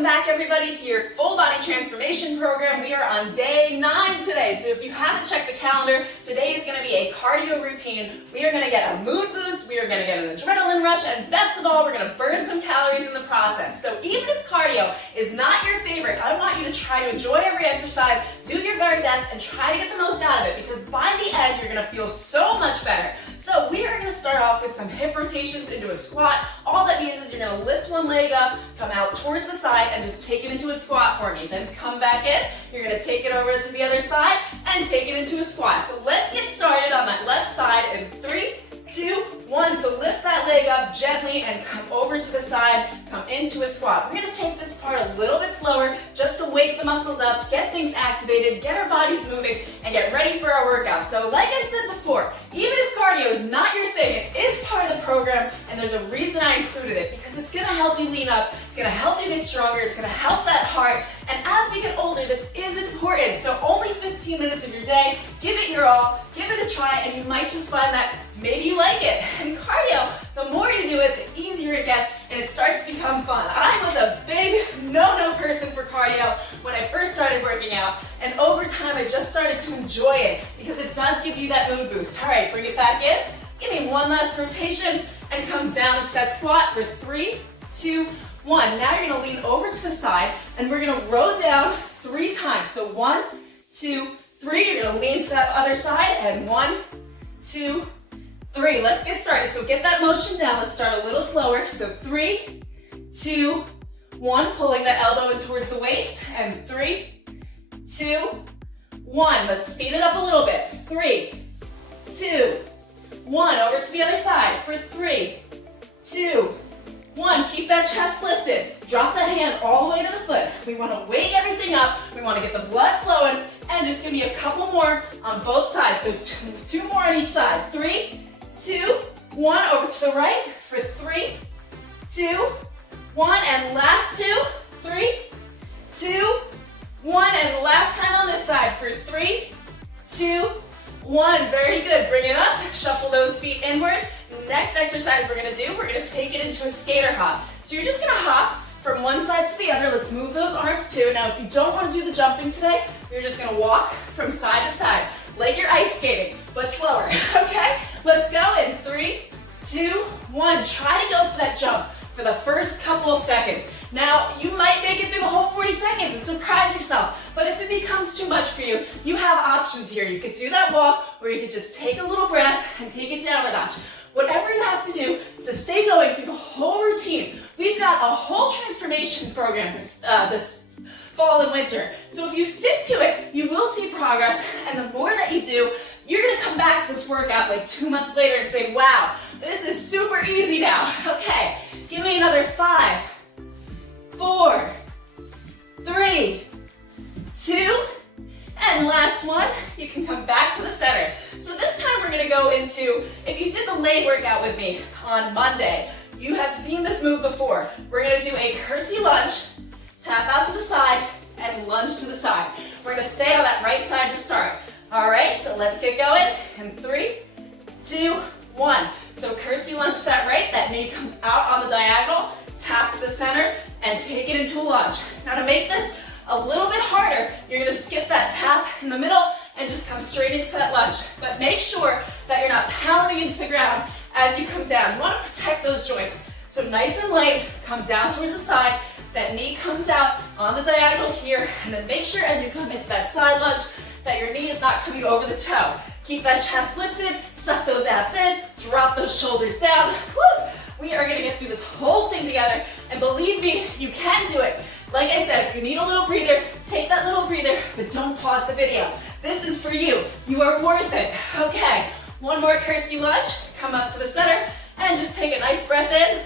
Welcome back everybody to your full body transformation program. We are on day 9 today. So if you haven't checked the calendar, today is going to be a cardio routine. We are going to get a mood boost, we are going to get an adrenaline rush, and best of all, we're going to burn some calories in the process. So even if cardio is not your favorite, I want you to try to enjoy every exercise, do your very best, and try to get the most out of it, because by the end, you're going to feel so much better. So we are going to start off with some hip rotations into a squat. All that means is you're going to lift one leg up, come out towards the side, and just take it into a squat for me. Then come back in. You're going to take it over to the other side and take it into a squat. So let's get started on that left side in 3, 2, 1. So lift that leg up gently and come over to the side, come into a squat. We're going to take this part a little bit slower just to wake the muscles up, get things activated, get our bodies moving, and get ready for our workout. So like I said before, even if cardio is not your thing, it is part of the program, and there's a reason I included it, because it's going to help you lean up, it's going to help you get stronger, it's going to help that heart, and as we get older, this is important. So only 15 minutes of your day, give it your all, give it a try, and you might just find that maybe you like it. And cardio, the more you do it, the easier it gets, and it starts to become fun. I was a big no-no person for cardio when I first started working out, and over time I just started to enjoy it because it does give you that mood boost. All right, bring it back in. Give me one last rotation and come down into that squat for 3, 2, 1. Now you're going to lean over to the side, and we're going to row down 3 times. So 1, 2, 3. You're going to lean to that other side, and 1, 2, 3. Let's get started. So get that motion down. Let's start a little slower. So 3, 2, 1. Pulling that elbow in towards the waist, and 3, 2, 1. Let's speed it up a little bit. 3, 2, 1. Over to the other side for 3, 2, 1. Keep that chest lifted. Drop that hand all the way to the foot. We want to wake everything up. We want to get the blood flowing, and just give me a couple more on both sides. So 2 more on each side. 3, 2, 1. Over to the right for 3, 2, 1. And last 2. 3, 2, 1. And last time on this side for 3, 2, 1. Very good. Bring it up. Shuffle those feet inward. Next exercise we're going to do, we're going to take it into a skater hop. So you're just going to hop from one side to the other. Let's move those arms too. Now if you don't want to do the jumping today, you're just going to walk from side to side like you're ice skating, but slower. Okay? Let's go in 3, 2, 1. Try to go for that jump for the first couple of seconds. Now, you might make it through the whole 40 seconds and surprise yourself, but if it becomes too much for you, you have options here. You could do that walk, or you could just take a little breath and take it down a notch. Whatever you have to do to stay going through the whole routine. We've got a whole transformation program this fall and winter. So if you stick to it, you will see progress, and the more that you do, you're going to come back to this workout like 2 months later and say, wow, this is super easy now. Okay, give me another 5, 4, 3, 2, and last one, you can come back to the center. So this time we're going to go into, if you did the leg workout with me on Monday, you have seen this move before. We're going to do a curtsy lunge, tap out to the side, and lunge to the side. We're going to stay on that right side to start. All right, so let's get going in 3, 2, 1. So curtsy lunge to that right, that knee comes out on the diagonal, tap to the center, and take it into a lunge. Now to make this a little bit harder, you're going to skip that tap in the middle and just come straight into that lunge. But make sure that you're not pounding into the ground as you come down. You want to protect those joints. So nice and light, come down towards the side, that knee comes out on the diagonal here, and then make sure as you come into that side lunge that your knee is not coming over the toe. Keep that chest lifted, suck those abs in, drop those shoulders down. Woo! We are going to get through this whole thing together, and believe me, you can do it. Like I said, if you need a little breather, take that little breather, but don't pause the video. This is for you. You are worth it. Okay, one more curtsy lunge. Come up to the center and just take a nice breath in.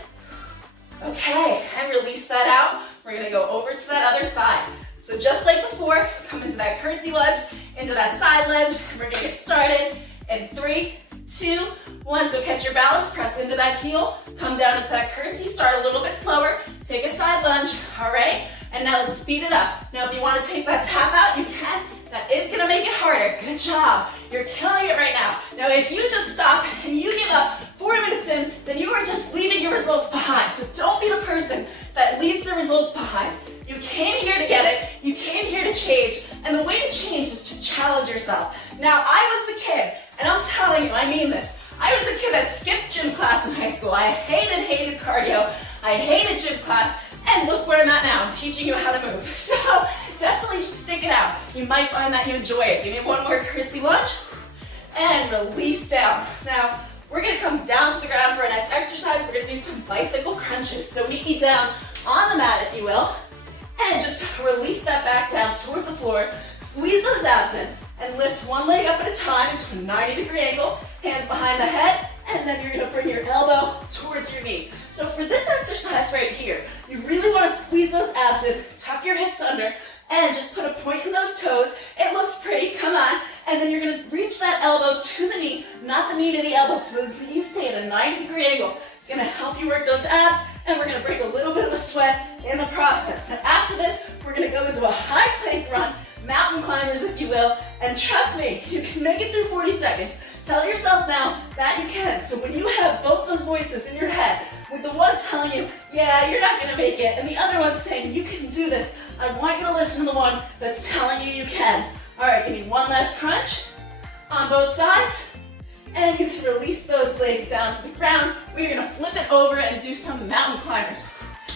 Okay, and release that out. We're going to go over to that other side. So just like before, come into that curtsy lunge, into that side lunge, and we're going to get started in 3, 2, 1. So catch your balance, press into that heel, come down into that curtsy, start a little bit slower, take a side lunge, all right? And now let's speed it up. Now if you want to take that tap out, you can. That is going to make it harder. Good job. You're killing it right now. Now if you just stop and you give up 4 minutes in, then you are just leaving your results behind. So don't be the person that leaves the results behind. You gym class in high school. I hated cardio. I hated gym class. And look where I'm at now. I'm teaching you how to move. So definitely just stick it out. You might find that you enjoy it. Give me one more curtsy lunge. And release down. Now, we're gonna come down to the ground for our next exercise. We're gonna do some bicycle crunches. So meet me down on the mat, if you will. And just release that back down towards the floor. Squeeze those abs in. And lift one leg up at a time into a 90-degree angle. Hands behind the head. And then you're gonna bring your elbow towards your knee. So for this exercise right here, you really wanna squeeze those abs in, tuck your hips under, and just put a point in those toes. It looks pretty, come on. And then you're gonna reach that elbow to the knee, not the knee to the elbow, so those knees stay at a 90-degree angle. It's gonna help you work those abs, and we're gonna break a little bit of a sweat in the process. Now after this, we're gonna go into a high plank run, mountain climbers if you will, and trust me, you can make it through 40 seconds. Tell yourself now that you can. So when you have both those voices in your head, with the one telling you, yeah, you're not gonna make it, and the other one saying, you can do this, I want you to listen to the one that's telling you you can. All right, give me one last crunch on both sides, and you can release those legs down to the ground. We're gonna flip it over and do some mountain climbers.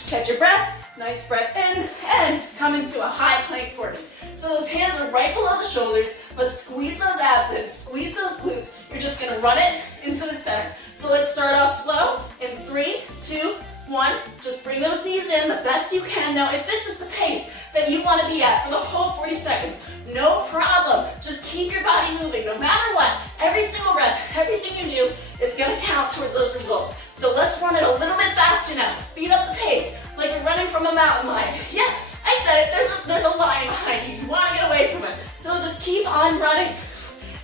Catch your breath, nice breath in, and come into a high plank for me. So those hands are right below the shoulders, but squeeze those abs in, squeeze those glutes. You're just gonna run it into the center. So let's start off slow in 3, 2, 1. Just bring those knees in the best you can. Now, if this is the pace that you wanna be at for the whole 40 seconds, no problem. Just keep your body moving no matter what. Every single rep, everything you do is gonna count towards those results. So let's run it a little bit faster now. Speed up the pace, like you're running from a mountain lion. Yeah, I said it, there's a lion behind you. You wanna get away from it. So just keep on running.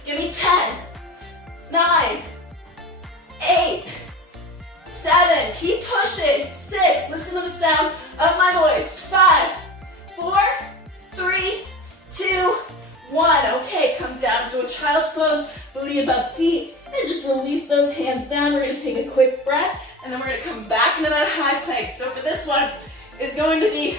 Give me 10, 9, 8, 7, keep pushing, 6, listen to the sound of my voice, 5, 4, 3, 2, 1. Okay, come down to a child's pose, booty above feet, and just release those hands down. We're gonna take a quick breath, and then we're gonna come back into that high plank. So for this one, it's going to be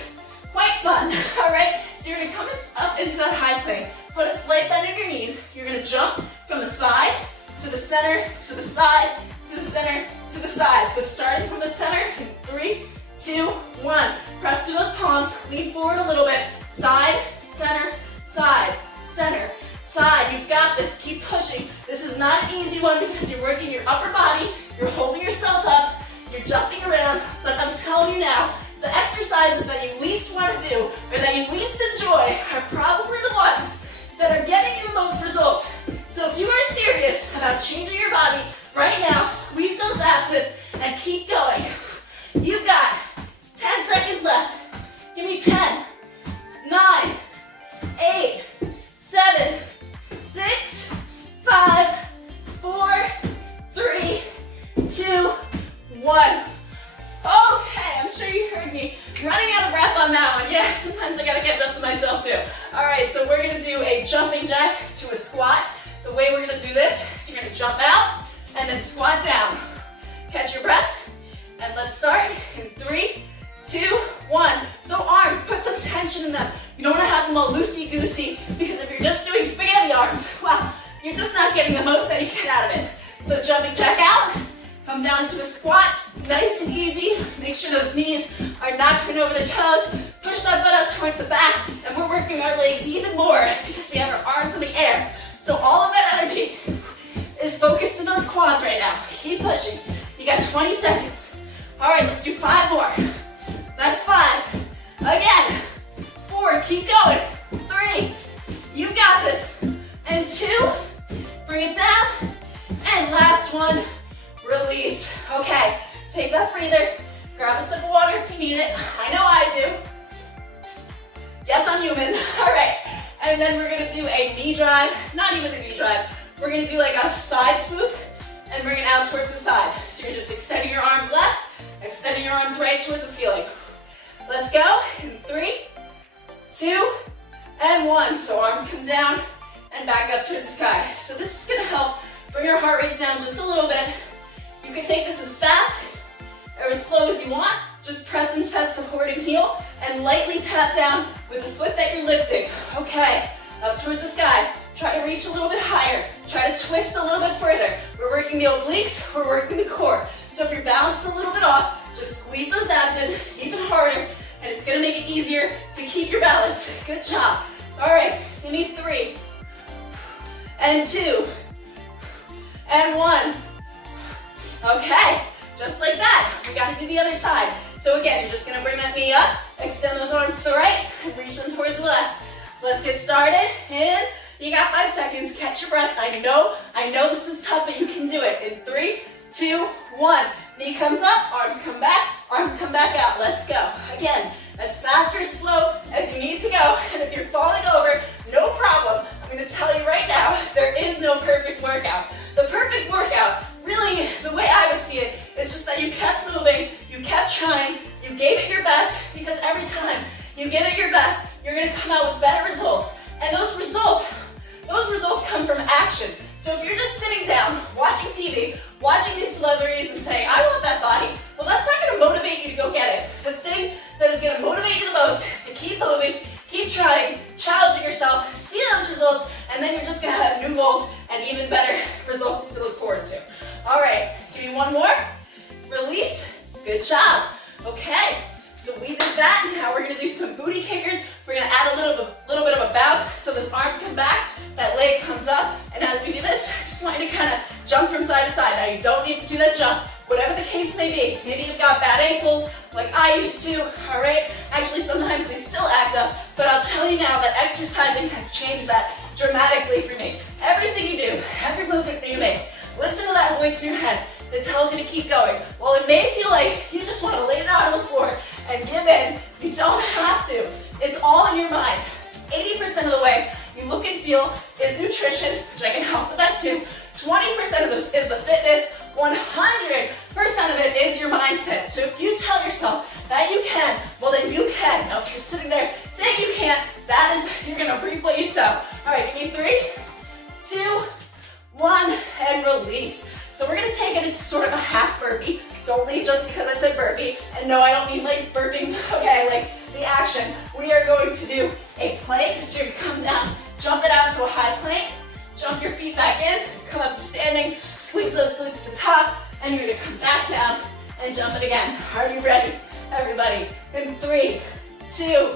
quite fun, all right? So you're gonna come up into that high plank, put a slight bend in your knees. You're gonna jump from the side to the center, to the side, to the center, to the side. So starting from the center in 3, 2, 1. Press through those palms, lean forward a little bit. Side, center, side, center, side. You've got this, keep pushing. This is not an easy one because you're working your upper body, you're holding yourself up, you're jumping around, but I'm telling you now, the exercises that you least want to do or that you least enjoy are probably the ones that are getting you the most results. So if you are serious about changing your body right now, squeeze those abs in and keep going. You've got 10 seconds left. Give me 10, 9, 8, 7, 6, 5, 4, 3, 2, 1. Okay, I'm sure you heard me running out of breath on that one. Yeah, sometimes I gotta catch up to myself too. All right, so we're gonna do a jumping jack to a squat. The way we're gonna do this is you're gonna jump out and then squat down. Catch your breath, and let's start in 3, 2, 1. So arms, put some tension in them. You don't wanna have them all loosey-goosey, because if you're just doing spaghetti arms, well, you're just not getting the most that you get out of it. So jumping jack out, come down into a squat, nice and easy. Make sure those knees are not coming over the toes. Push that butt out towards the back, and we're working our legs even more because we have our arms in the air. So all of that energy is focused in those quads right now. Keep pushing. You got 20 seconds. All right, let's do 5 more. That's 5. Again. 4, keep going. 3, you've got this. And 2, bring it down. And last one, release. Okay, take that breather. Grab a sip of water if you need it. I know I do. Yes, I'm human. All right. And then we're gonna do a knee drive. Not even a knee drive. We're gonna do like a side swoop and bring it out towards the side. So you're just extending your arms left, extending your arms right towards the ceiling. Let's go in 3, 2, and 1. So arms come down and back up towards the sky. So this is gonna help bring your heart rates down just a little bit. You can take this as fast or as slow as you want. Just press into that supporting heel and lightly tap down with the foot that you're lifting. Okay, up towards the sky. Try to reach a little bit higher. Try to twist a little bit further. We're working the obliques, we're working the core. So if you're balanced a little bit off, just squeeze those abs in even harder, and it's gonna make it easier to keep your balance. Good job. All right, give me 3, and 2, and 1. Okay, just like that. We gotta do the other side. So again, you're just gonna bring that knee up, extend those arms to the right, and reach them towards the left. Let's get started, and you got 5 seconds, catch your breath. I know this is tough, but you can do it. In 3, 2, 1. Knee comes up, arms come back out. Let's go. Again, as fast or slow as you need to go. And if you're falling over, no problem. I'm gonna tell you right now, there is no perfect workout. The perfect workout, really, the way I would see it, is just that you kept moving, you kept trying, you gave it your best, because every time you give it your best, you're gonna come out with better results. And those results come from action. So if you're just sitting down, watching TV, watching these celebrities and saying, I want that body, well, that's not gonna motivate you to go get it. The thing that is gonna motivate you the most is to keep moving, keep trying, challenging yourself, see those results, and then you're just gonna have new goals and even better results to look forward to. All right, give me one more. Release, good job. Okay, so we did that, and now we're gonna do some booty kickers. We're gonna add a little bit of a bounce, so those arms come back, that leg comes up, and as we do this, I just want you to kind of jump from side to side. Now you don't need to do that jump, whatever the case may be. Maybe you've got bad ankles, like I used to, all right? Actually, sometimes they still act up, but I'll tell you now that exercising has changed that dramatically for me. Everything you do, every movement that you make, listen to that voice in your head that tells you to keep going. While it may feel like you just want to lay down on the floor and give in, you don't have to. It's all in your mind. 80% of the way you look and feel is nutrition, which I can help with that too. 20% of this is the fitness. 100% of it is your mindset. So if you tell yourself that you can, well then you can. Now if you're sitting there saying you can't, that is, you're gonna reap what you sow. All right, give me 3, 2, 1, and release. So we're gonna take it into sort of a half burpee. Don't leave just because I said burpee. And no, I don't mean like burping, okay, like the action. We are going to do a plank. So you're gonna come down, jump it out into a high plank, jump your feet back in, come up to standing, squeeze those glutes to the top, and you're gonna come back down and jump it again. Are you ready, everybody? In 3, 2,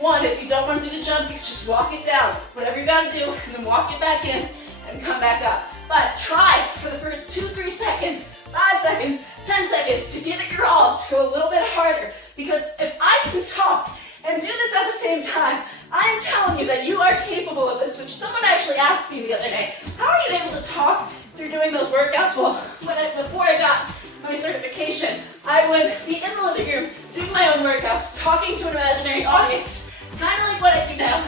1. If you don't want to do the jump, you can just walk it down. Whatever you gotta do, and then walk it back in and come back up. But try for the first 2, 3 seconds, 5 seconds, 10 seconds to give it your all, to go a little bit harder. Because if I can talk and do this at the same time, I'm telling you that you are capable of this, which someone actually asked me the other day. How are you able to talk through doing those workouts? Well, before I got my certification, I would be in the living room doing my own workouts, talking to an imaginary audience, kind of like what I do now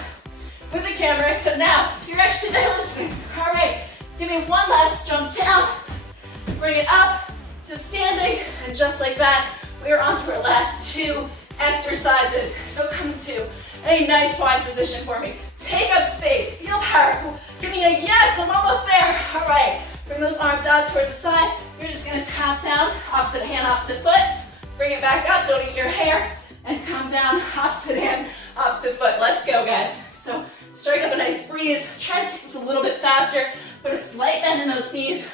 with the camera, except now you're actually there listening. All right, give me one last jump down, bring it up to standing, and just like that, we are on to our last 2 exercises. So come to a nice wide position for me. Take up space, feel powerful. Give me a yes, I'm almost there. All right, bring those arms out towards the side. You're just gonna tap down, opposite hand, opposite foot. Bring it back up, don't eat your hair. And come down, opposite hand, opposite foot. Let's go, guys. So strike up a nice breeze. Try to take this a little bit faster. Put a slight bend in those knees.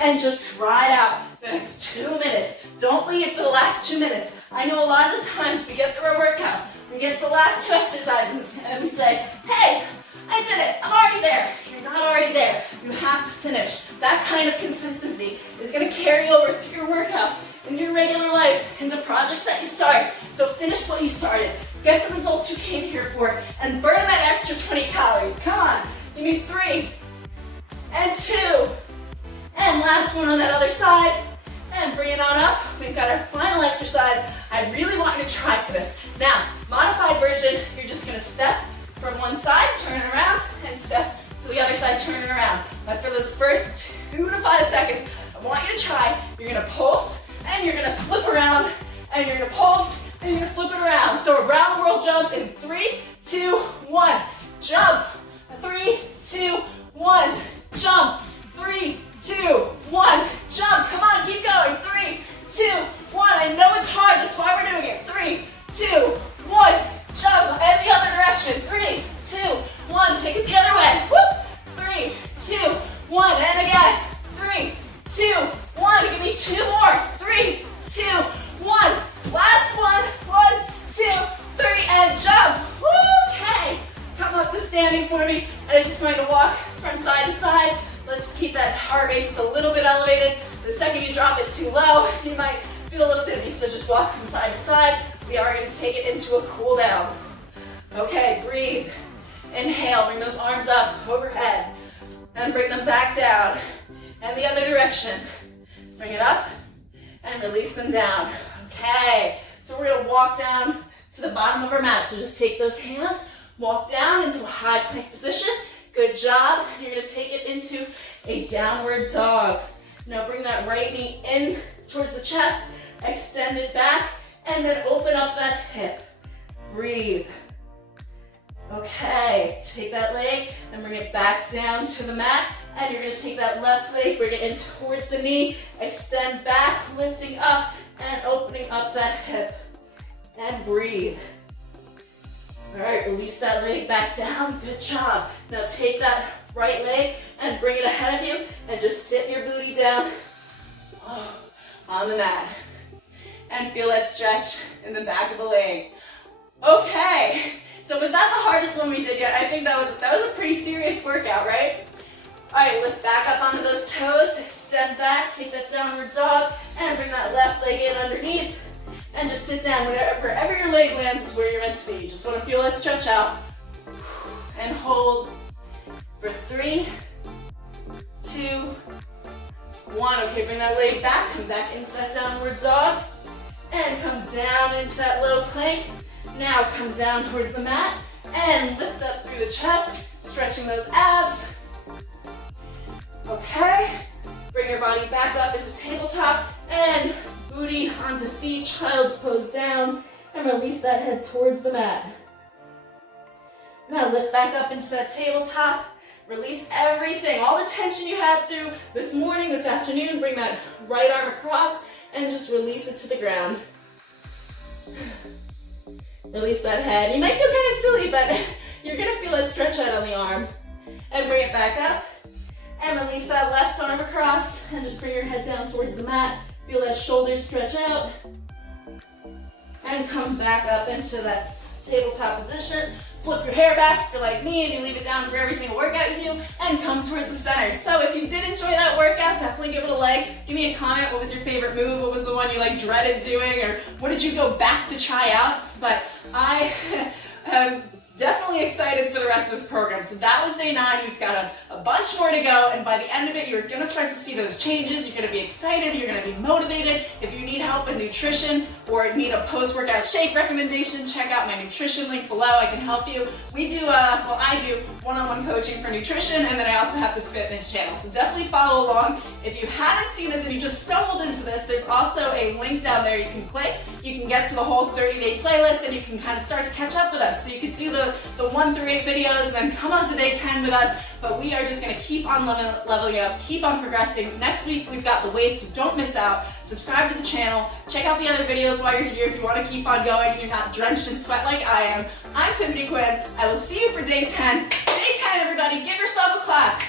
And just ride out the next 2 minutes. Don't leave for the last 2 minutes. I know a lot of the times we get through our workout, we get to the last 2 exercises, and we say, hey, I did it, I'm already there. You're not already there. You have to finish. That kind of consistency is gonna carry over through your workouts, into your regular life, into projects that you start. So finish what you started. Get the results you came here for, and burn that extra 20 calories. Come on, give me 3, and 2, and last one on that other side, and bring it on up. We've got our final exercise. I really want you to try for this. Now, modified version, you're just gonna step from one side, turn it around, and step to the other side, turn it around. But for those first 2 to 5 seconds, I want you to try. You're gonna pulse, and you're gonna flip around, and you're gonna pulse, and you're gonna flip it around. So around the world jump in 3, 2, 1. Jump. 3, 2, 1. Jump. 3, 2, 1. Jump. Come on, keep going. 3, 2, 1. I know it's hard. That's why we're doing it. 3, 2, 1. Jump. And the other direction. 3, 2, 1. Take it the other way. Woo. 2 more. 3, 2, 1. Last one. 1, 2, 3, and jump. Okay. Come up to standing for me, and I'm just going to walk from side to side. Let's keep that heart rate just a little bit elevated. The second you drop it too low, you might feel a little dizzy, so just walk from side to side. We are going to take it into a cool down. Okay, breathe. Inhale, bring those arms up overhead, and bring them back down. And the other direction. Bring it up, and release them down. Okay, so we're going to walk down to the bottom of our mat. So just take those hands, walk down into a high plank position. Good job. You're going to take it into a downward dog. Now bring that right knee in towards the chest, extend it back, and then open up that hip. Breathe. Okay, take that leg and bring it back down to the mat. And you're going to take that left leg, bring it in towards the knee, extend back, lifting up, and opening up that hip. And breathe. All right, release that leg back down. Good job. Now take that right leg and bring it ahead of you and just sit your booty down on the mat. And feel that stretch in the back of the leg. Okay, so was that the hardest one we did yet? I think that was a pretty serious workout, right? All right, lift back up onto those toes, extend back, take that downward dog, and bring that left leg in underneath. And just sit down. Wherever your leg lands is where you're meant to be. You just want to feel that stretch out. And hold for 3, 2, 1. Okay, bring that leg back. Come back into that downward dog. And come down into that low plank. Now come down towards the mat. And lift up through the chest, stretching those abs. Okay. Bring your body back up into tabletop. And booty onto feet, child's pose down, and release that head towards the mat. Now lift back up into that tabletop, release everything, all the tension you had through this morning, this afternoon, bring that right arm across, and just release it to the ground. Release that head. You might feel kind of silly, but you're gonna feel that stretch out on the arm. And bring it back up, and release that left arm across, and just bring your head down towards the mat. Feel that shoulders stretch out. And come back up into that tabletop position. Flip your hair back if you're like me and you leave it down for every single workout you do. And come towards the center. So if you did enjoy that workout, definitely give it a like. Give me a comment. What was your favorite move? What was the one you dreaded doing? Or what did you go back to try out? But I am definitely excited for the rest of this program. So that was day 9. You've got a bunch more to go, and by the end of it, you're gonna start to see those changes. You're gonna be excited, you're gonna be motivated. If you need help with nutrition or need a post-workout shake recommendation, check out my nutrition link below. I can help you. We do, I do one-on-one coaching for nutrition, and then I also have this fitness channel. So definitely follow along. If you haven't seen this and you just stumbled into this, there's also a link down there you can click. You can get to the whole 30-day playlist, and you can kind of start to catch up with us. So you could do the 1 through 8 videos and then come on to day 10 with us. But we are just going to keep on leveling up, keep on progressing. Next week we've got the weights, so don't miss out. Subscribe to the channel. Check out the other videos while you're here if you want to keep on going and you're not drenched in sweat like I am. I'm Tiffany Quinn. I will see you for day 10. Day 10, everybody. Give yourself a clap.